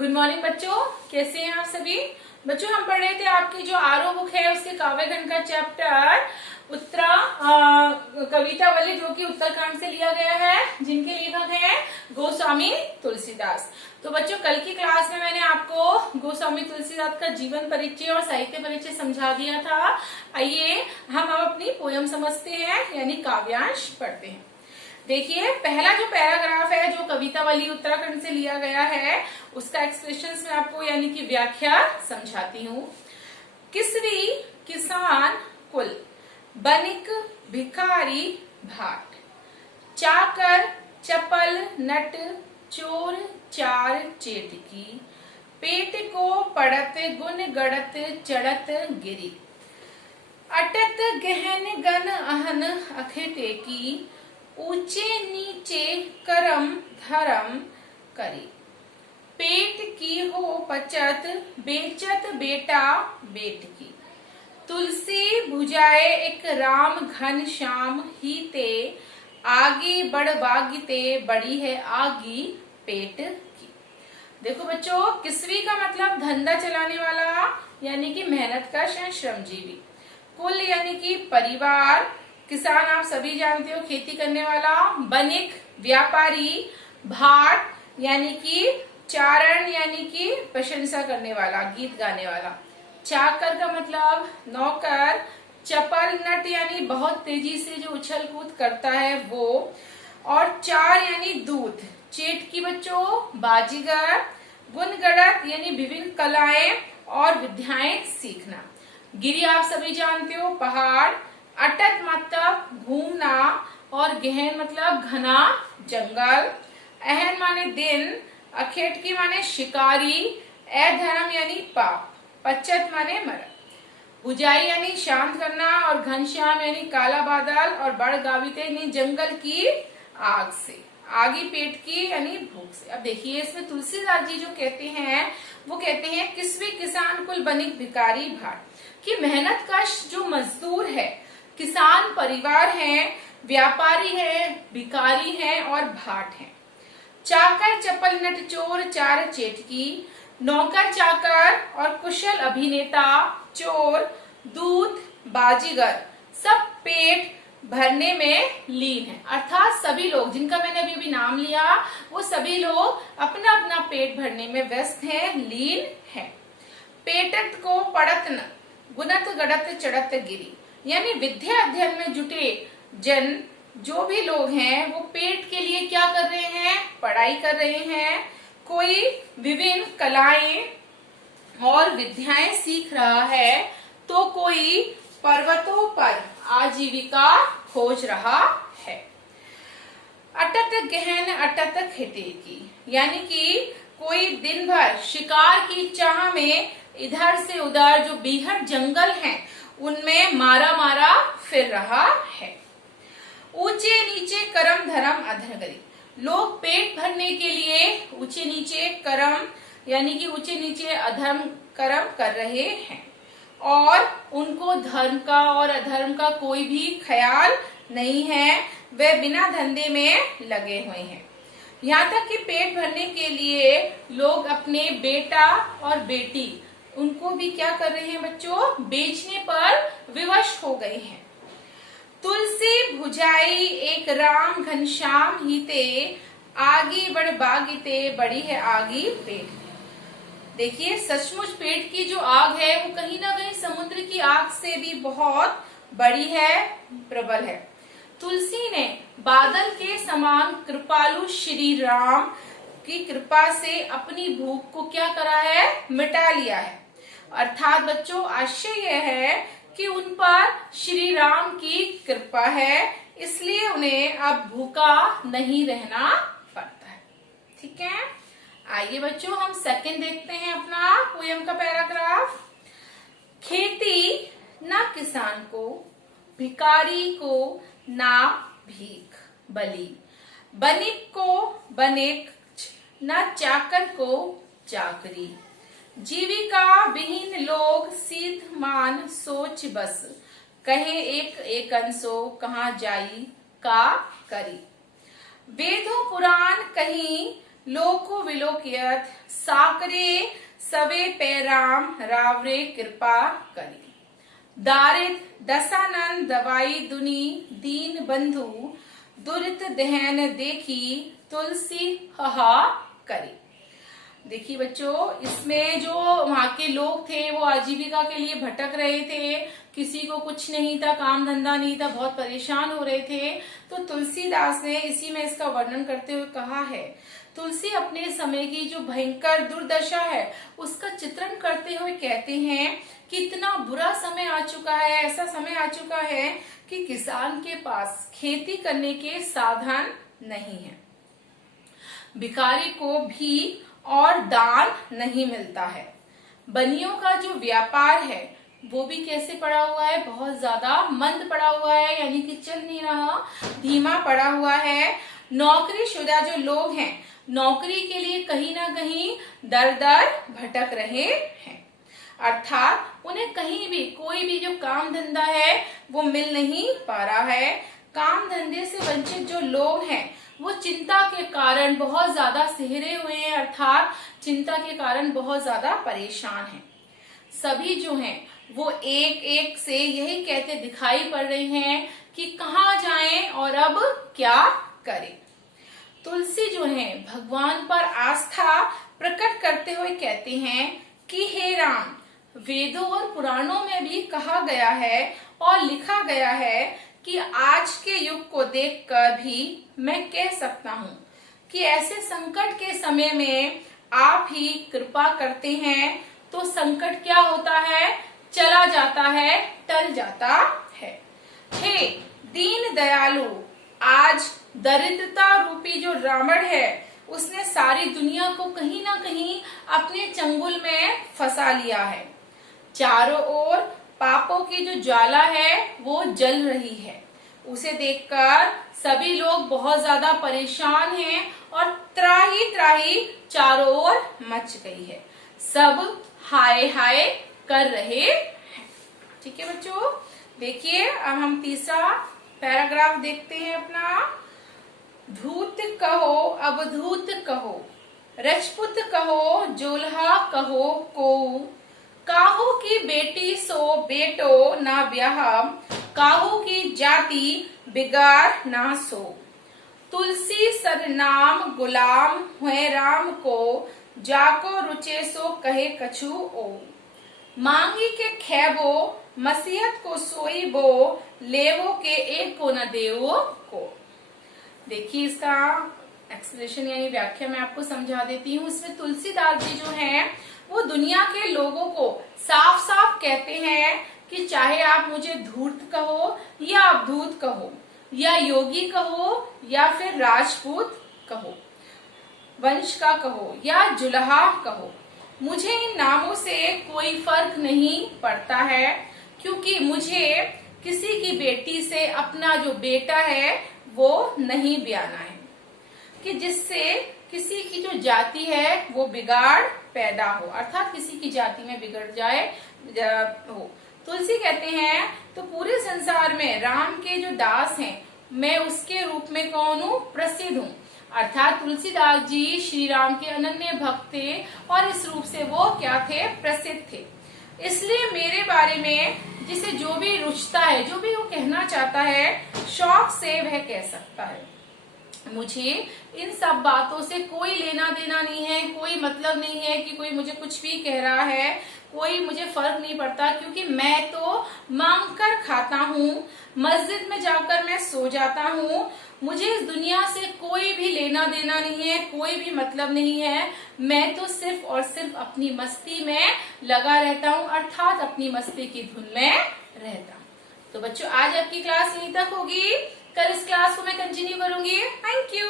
Good morning बच्चों, कैसे हैं आप सभी। बच्चों हम पढ़ रहे थे आपकी जो आरो बुक है उसके काव्यखंड का चैप्टर उत्तरा कवितावली, जो कि उत्तरकांड से लिया गया है, जिनके लेखक हैं गोस्वामी तुलसीदास। तो बच्चों कल की क्लास में मैंने आपको गोस्वामी तुलसीदास का जीवन परिचय और साहित्य परिचय समझा दिया था। आइए हम अब अपनी पोयम समझते हैं, यानी काव्यांश पढ़ते हैं। देखिए पहला जो पैराग्राफ है जो कवितावली उत्तराखंड से लिया गया है उसका एक्सप्रेशंस में आपको यानी कि व्याख्या समझाती हूँ। किसवी किसान कुल, बनिक भिखारी भाट, चाकर चपल नट चोर चार चेटकी, पेट को पड़त गुन गड़त चढ़त गिरी, अटत गहन गन अहन अखेटे की, ऊंचे नीचे करम धरम करी, पेट की हो पचत बेचत बेटा बेट की, तुलसी भुजाए एक राम घन श्याम ही ते, आगे बढ़ बागिते बड़ी है आगी पेट की। देखो बच्चों, किसवी का मतलब धंधा चलाने वाला यानी कि मेहनत का श्रमजीवी, कुल यानी कि परिवार, किसान आप सभी जानते हो खेती करने वाला, बनिक व्यापारी, भाट यानी कि चारण यानी कि प्रशंसा करने वाला गीत गाने वाला, चाकर का मतलब नौकर, चपल नट यानी बहुत तेजी से जो उछल कूद करता है वो, और चार यानी दूत, चेटकी बच्चों बाजीगर, गुणगणत यानी विभिन्न कलाएं और विद्याएं सीखना, गिरी आप सभी जानते हो पहाड़, अटत मतलब घूमना, और गहन मतलब घना जंगल, अहन माने दिन, अखेटकी माने शिकारी, अधर्म यानी पाप, पचत माने मरण, बुझाई यानी शांत करना, और घनश्याम यानी काला बादल, और बड़ गाविते यानी जंगल की आग से, आगी पेट की यानी भूख से। अब देखिए इसमें तुलसीदास जी जो कहते हैं वो कहते हैं किसवी किसान कुल बनिक भिखारी भाट, कि मेहनत कश जो मजदूर है, किसान परिवार है, व्यापारी है, भिखारी है और भाट है, चाकर चपल नट चोर चार चेटकी, नौकर चाकर और कुशल अभिनेता, चोर दूत बाजीगर, सब पेट भरने में लीन है। अर्थात सभी लोग जिनका मैंने अभी नाम लिया वो सभी लोग अपना अपना पेट भरने में व्यस्त हैं, लीन है। पेटत को पड़त न गुणत गड़त चढ़त गिरी, यानी विद्या अध्ययन में जुटे जन जो भी लोग हैं वो पेट के लिए क्या कर रहे हैं, पढ़ाई कर रहे हैं, कोई विभिन्न कलाएं और विद्याएं सीख रहा है, तो कोई पर्वतों पर आजीविका खोज रहा है। अटत गहन अटत खेते की, यानी कि कोई दिन भर शिकार की चाह में इधर से उधर जो बीहड़ जंगल हैं उनमें मारा मारा फिर रहा है। ऊंचे नीचे करम धर्म अधरगरी, लोग पेट भरने के लिए ऊंचे नीचे कर्म यानी कि ऊंचे नीचे अधर्म कर्म कर रहे हैं, और उनको धर्म का और अधर्म का कोई भी ख्याल नहीं है, वे बिना धंधे में लगे हुए हैं। यहाँ तक कि पेट भरने के लिए लोग अपने बेटा और बेटी उनको भी क्या कर रहे हैं बच्चों, बेचने पर विवश हो गए हैं। तुलसी भुजाई एक राम घनश्याम हिते, आगी बढ़ बागिते बड़ी है आगी पेट। देखिए सचमुच पेट की जो आग है वो कहीं ना कहीं समुद्र की आग से भी बहुत बड़ी है, प्रबल है। तुलसी ने बादल के समान कृपालु श्री राम की कृपा से अपनी भूख को क्या करा है, मिटा लिया है। अर्थात बच्चों आशय यह है कि उन पर श्री राम की कृपा है, इसलिए उन्हें अब भूखा नहीं रहना पड़ता है। ठीक है, आइए बच्चों हम सेकंड देखते हैं अपना पोयम का पैराग्राफ। खेती ना किसान को, भिखारी को ना भीख बली, बनिक को बनिक ना चाकर को चाकरी, जीविका विहीन लोग सीध मान सोच बस, कहे एक एक अंसो कहाँ जाई का करी, वेदों पुराण कहीं लोको विलोकियत साकरे सवे पैराम रावरे कृपा करी। दारिद दसानन दवाई दुनी दीन बंधु दुरित दहन देखी तुलसी हहा करी। देखिए बच्चों, इसमें जो वहां के लोग थे वो आजीविका के लिए भटक रहे थे, किसी को कुछ नहीं था, काम धंधा नहीं था, बहुत परेशान हो रहे थे। तो तुलसीदास ने इसी में इसका वर्णन करते हुए कहा है, तुलसी अपने समय की जो भयंकर दुर्दशा है उसका चित्रण करते हुए कहते हैं कि इतना बुरा समय आ चुका है, ऐसा समय आ चुका है कि किसान के पास खेती करने के साधन नहीं है, भिखारी को भी और दान नहीं मिलता है, बनियों का जो व्यापार है वो भी कैसे पड़ा हुआ है, बहुत ज्यादा मंद पड़ा हुआ है, यानी कि चल नहीं रहा, धीमा पड़ा हुआ है। नौकरीशुदा जो लोग हैं नौकरी के लिए कहीं ना कहीं दर दर भटक रहे हैं, अर्थात उन्हें कहीं भी कोई भी जो काम धंधा है वो मिल नहीं पा रहा है। काम धंधे से वंचित जो लोग हैं वो चिंता के कारण बहुत ज्यादा सिहरे हुए हैं, अर्थात चिंता के कारण बहुत ज्यादा परेशान हैं। सभी जो हैं वो एक एक से यही कहते दिखाई पड़ रहे हैं कि कहाँ जाएं और अब क्या करें। तुलसी जो है भगवान पर आस्था प्रकट करते हुए कहते हैं कि हे राम, वेदों और पुराणों में भी कहा गया है और लिखा गया है कि आज के युग को देखकर भी मैं कह सकता हूँ कि ऐसे संकट के समय में आप ही कृपा करते हैं तो संकट क्या होता है, चला जाता है, टल जाता है। हे दीन दयालु, आज दरिद्रता रूपी जो रावण है उसने सारी दुनिया को कहीं ना कहीं अपने चंगुल में फंसा लिया है। चारों ओर पापों की जो ज्वाला है वो जल रही है, उसे देखकर सभी लोग बहुत ज्यादा परेशान हैं और त्राही त्राही चारों ओर मच गई है, सब हाय हाय कर रहे हैं। ठीक है बच्चों, देखिए अब हम तीसरा पैराग्राफ देखते हैं अपना। धूत कहो अवधूत कहो, रजपुत कहो जोल्हा कहो को, काहू की बेटी सो बेटो ना ब्याह, काहू की जाति बिगाड़ ना सो, तुलसी सरनाम गुलाम हुए राम को, जाको रुचे सो कहे कछु ओ, मांगी के खैबो मसीहत को सोई बो, लेवो के एक को न देवो को। देखिए इसका एक्सप्लेनेशन यानी व्याख्या मैं आपको समझा देती हूँ। इसमें तुलसीदास जी जो हैं वो दुनिया के लोगों को साफ साफ कहते हैं कि चाहे आप मुझे धूर्त कहो या अवधूत कहो या योगी कहो या फिर राजपूत कहो, वंश का कहो या जुलहा कहो, मुझे इन नामों से कोई फर्क नहीं पड़ता है, क्योंकि मुझे किसी की बेटी से अपना जो बेटा है वो नहीं ब्याना है कि जिससे किसी की जो जाति है वो बिगाड़ पैदा हो, अर्थात किसी की जाति में बिगड़ जाए हो। तुलसी कहते हैं तो पूरे संसार में राम के जो दास हैं मैं उसके रूप में कौन हूँ, प्रसिद्ध हूँ, अर्थात तुलसीदास जी श्री राम के अनन्य भक्त थे और इस रूप से वो क्या थे, प्रसिद्ध थे। इसलिए मेरे बारे में जिसे जो भी रुचता है, जो भी वो कहना चाहता है, शौक से वह कह सकता है। मुझे इन सब बातों से कोई लेना देना नहीं है, कोई मतलब नहीं है कि कोई मुझे कुछ भी कह रहा है, कोई मुझे फर्क नहीं पड़ता, क्योंकि मैं तो मांग कर खाता हूँ, मस्जिद में जाकर मैं सो जाता हूँ, मुझे इस दुनिया से कोई भी लेना देना नहीं है, कोई भी मतलब नहीं है, मैं तो सिर्फ और सिर्फ अपनी मस्ती में लगा रहता हूँ, अर्थात अपनी मस्ती की धुन में रहता हूँ। तो बच्चों आज आपकी क्लास यहीं तक होगी, कल इस क्लास को मैं कंटिन्यू करूंगी। Thank you.